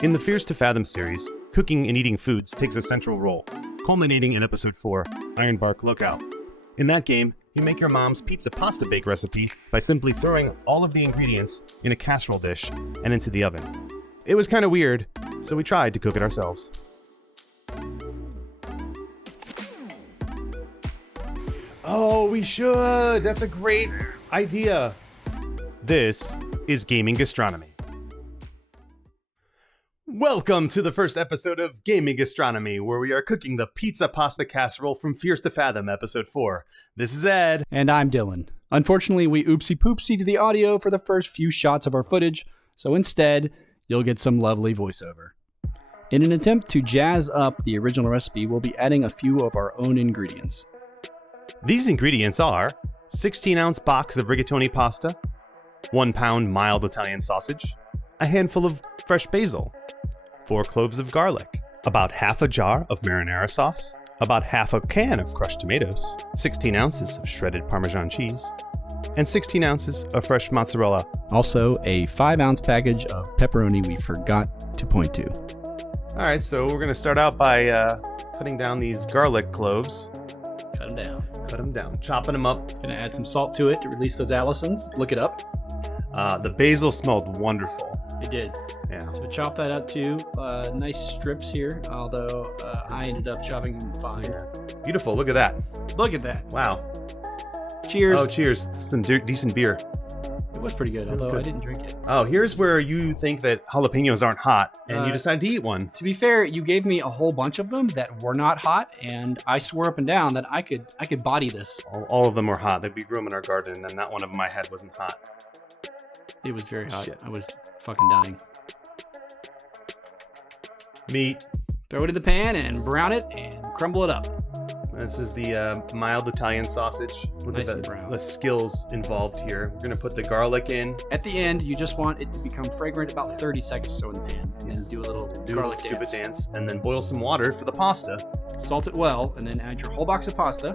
In the Fears to Fathom series, cooking and eating foods takes a central role, culminating in episode 4, Ironbark Lookout. In that game, you make your mom's pizza pasta bake recipe by simply throwing all of the ingredients in a casserole dish and into the oven. It was kind of weird, so we tried to cook it ourselves. Oh, we should! That's a great idea! This is Gaming Gastronomy. Welcome to the first episode of Gaming Gastronomy, where we are cooking the pizza pasta casserole from Fears to Fathom, episode 4. This is Ed. And I'm Dylan. Unfortunately, we oopsie-poopsie to the audio for the first few shots of our footage, so instead, you'll get some lovely voiceover. In an attempt to jazz up the original recipe, we'll be adding a few of our own ingredients. These ingredients are 16-ounce box of rigatoni pasta, 1 pound mild Italian sausage, a handful of fresh basil, 4 cloves of garlic, about half a jar of marinara sauce, about half a can of crushed tomatoes, 16 ounces of shredded Parmesan cheese, and 16 ounces of fresh mozzarella. Also, a 5-ounce package of pepperoni we forgot to point to. All right, so we're going to start out by cutting down these garlic cloves. Cut them down. Cut them down, chopping them up. Gonna add some salt to it to release those allicins. Look it up. The basil smelled wonderful. It did. Yeah. So chop that up too. Nice strips here, although I ended up chopping them fine. Yeah. Beautiful. Look at that. Look at that. Wow. Cheers. Oh, cheers. Some decent beer. It was pretty good, although I didn't drink it. Oh, here's where you think that jalapenos aren't hot, and you decide to eat one. To be fair, you gave me a whole bunch of them that were not hot, and I swore up and down that I could body this. All of them were hot. We grew them in our garden, and not one of them I had wasn't hot. It was very hot. Shit. I was fucking dying. Meat. Throw it in the pan and brown it and crumble it up. This is the mild Italian sausage. Look Nice at and brown. the skills involved here. We're going to put the garlic in. At the end, you just want it to become fragrant about 30 seconds or so in the pan, and then do a little garlic stupid dance, and then boil some water for the pasta. Salt it well, and then add your whole box of pasta,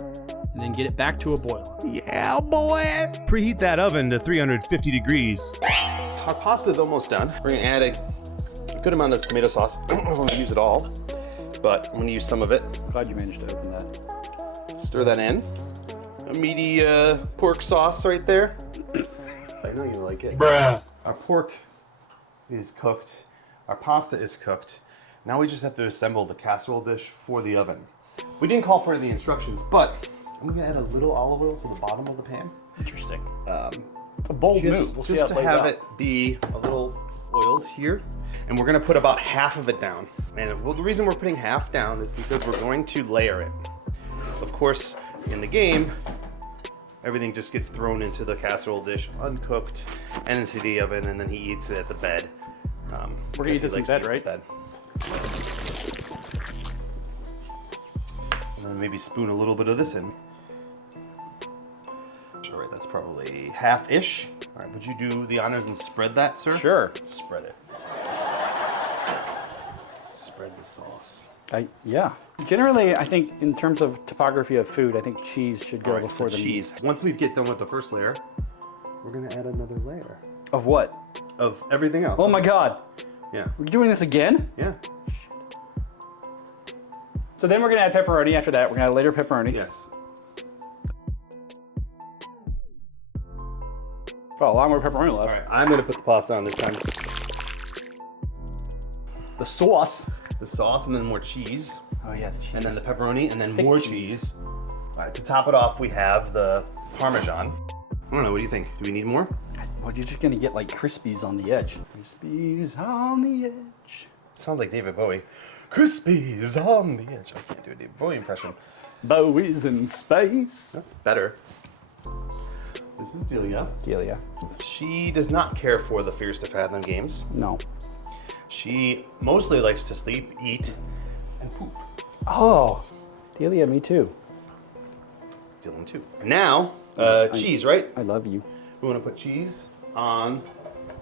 and then get it back to a boil. Yeah, boy! Preheat that oven to 350 degrees. Our pasta's almost done. We're going to add a good amount of tomato sauce. I don't know if I'm going to use it all, but I'm going to use some of it. Glad you managed to open that. Stir that in. A meaty pork sauce right there. I know you like it. Bruh. Our pork is cooked. Our pasta is cooked. Now we just have to assemble the casserole dish for the oven. We didn't call for the instructions, but I'm gonna add a little olive oil to the bottom of the pan. Interesting. It's a bold move. We'll see how Just it to plays have out. it be a little oiled here. And we're gonna put about half of it down. And well, the reason we're putting half down is because we're going to layer it. Of course, in the game, everything just gets thrown into the casserole dish, uncooked, and into the oven, and then he eats it at the bed. We're gonna eat this in bed, right? And then maybe spoon a little bit of this in. All right, that's probably half-ish. All right, would you do the honors and spread that, sir? Sure. Spread it. Spread the sauce. Yeah. Generally, I think in terms of topography of food, I think cheese should go All right, before so the cheese. meat. Once we get done with the first layer, we're gonna add another layer Of what? of everything else. Oh my God. Yeah, We're doing this again? yeah, So then we're gonna add pepperoni after that. We're gonna add later pepperoni. yes. Well, a lot more pepperoni left. All right, I'm gonna put the pasta on this time. The sauce. The sauce, and then more cheese, Oh yeah, the cheese. and then the pepperoni, and then Thick more cheese. cheese. All right, to top it off, we have the Parmesan. I don't know, what do you think? Do we need more? Well, you're just gonna get like Crispies on the edge. Crispies on the edge. Sounds like David Bowie. Crispies on the edge. I can't do a David Bowie impression. Bowie's in space. That's better. This is Delia. Delia. She does not care for the Fears to Fathom games. No. She mostly likes to sleep, eat, and poop. Oh, Delia, me too. Dylan too. Now, cheese, right? I love you. We want to put cheese on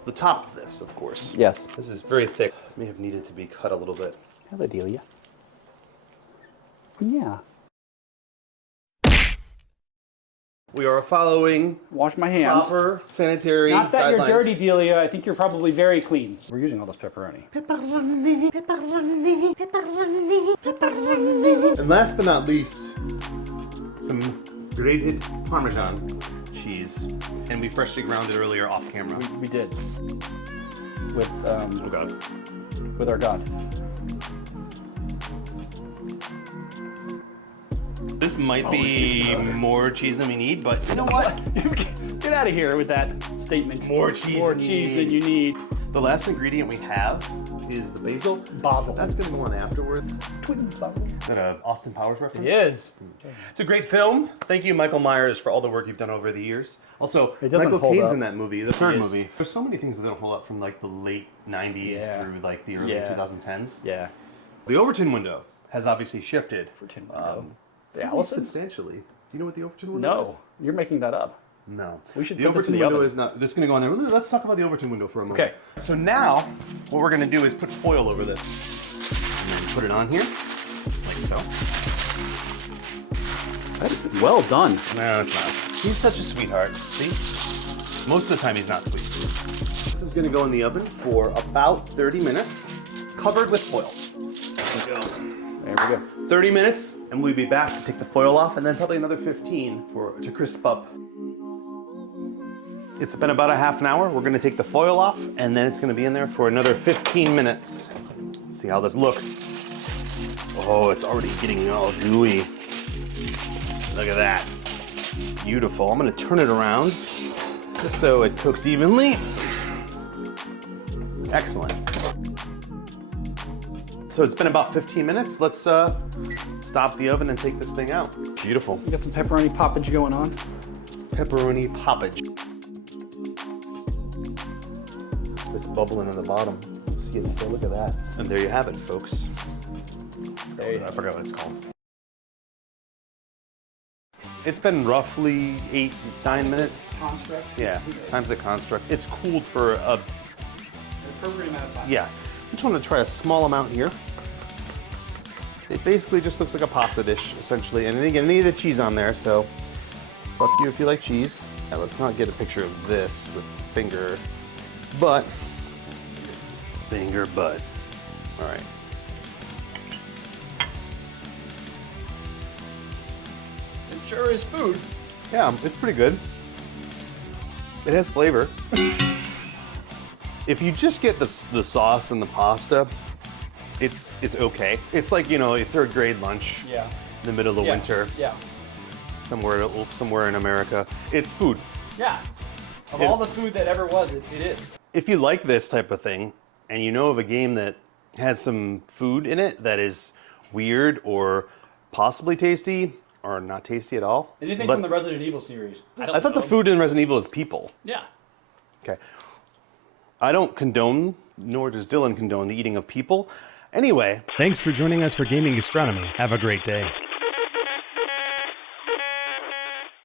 the top of this, of course. Yes. This is very thick. May have needed to be cut a little bit. Hello, Delia. Yeah. We are following Wash my hands. proper sanitary Not that guidelines. you're dirty, Delia. I think you're probably very clean. We're using all this pepperoni. And last but not least, some grated Parmesan cheese. And we freshly ground it earlier off camera. We did. With Oh God. with our God. This might be more cheese than we need, but You know what? Get out of here with that statement. More cheese More than you cheese need. than you need. the last ingredient we have is the basil. Basil. That's gonna go on afterward. Twins basil. Is that a Austin Powers reference? It is. It's a great film. Thank you, Michael Myers, for all the work you've done over the years. Also, It doesn't Michael hold Caine's up. in that movie, the third is. movie. There's so many things that don't hold up from like the late 90s Yeah. through like the early Yeah. 2010s. Yeah. The Overton window has obviously shifted. Overton window. The pretty Allison? substantially. Do you know what the Overton window is? No, you're making that up. No. We should the put this in Overton the window oven. is not. This is going to go on there. Let's talk about the Overton window for a moment. Okay. So now, what we're going to do is put foil over this, and then put it on here, like so. That is well done. No, it's not. He's such a sweetheart. See? Most of the time, he's not sweet. This is going to go in the oven for about 30 minutes, covered with foil. There we go. There we go. 30 minutes, and we'll be back to take the foil off, and then probably another 15 to crisp up. It's been about a half an hour. We're gonna take the foil off, and then it's gonna be in there for another 15 minutes. Let's see how this looks. Oh, it's already getting all gooey. Look at that. Beautiful. I'm gonna turn it around just so it cooks evenly. Excellent. So it's been about 15 minutes. Let's stop the oven and take this thing out. Beautiful. You got some pepperoni poppage going on. Pepperoni poppage. It's bubbling in the bottom. Let's see it still. Look at that. And there you have it, folks. There you I forgot what it's called. It's been roughly 8-9 minutes. Construct. Yeah, times the construct. It's cooled for a, Appropriate amount of time. yes. I just want to try a small amount here. It basically just looks like a pasta dish, essentially. And again, any of the cheese on there, so fuck you if you like cheese. Now, let's not get a picture of this with the finger, but All right. It sure is food. Yeah, it's pretty good. It has flavor. If you just get the sauce and the pasta, it's okay. It's like, you know, a third grade lunch Yeah. in the middle of winter Yeah. somewhere in America. It's food. Yeah. Of It- all the food that ever was, it is. If you like this type of thing and you know of a game that has some food in it that is weird or possibly tasty or not tasty at all. Anything let- from the Resident Evil series. I thought the food in Resident Evil is people. Yeah. Okay. I don't condone, nor does Dylan condone the eating of people. Anyway. Thanks for joining us for Gaming Gastronomy. Have a great day.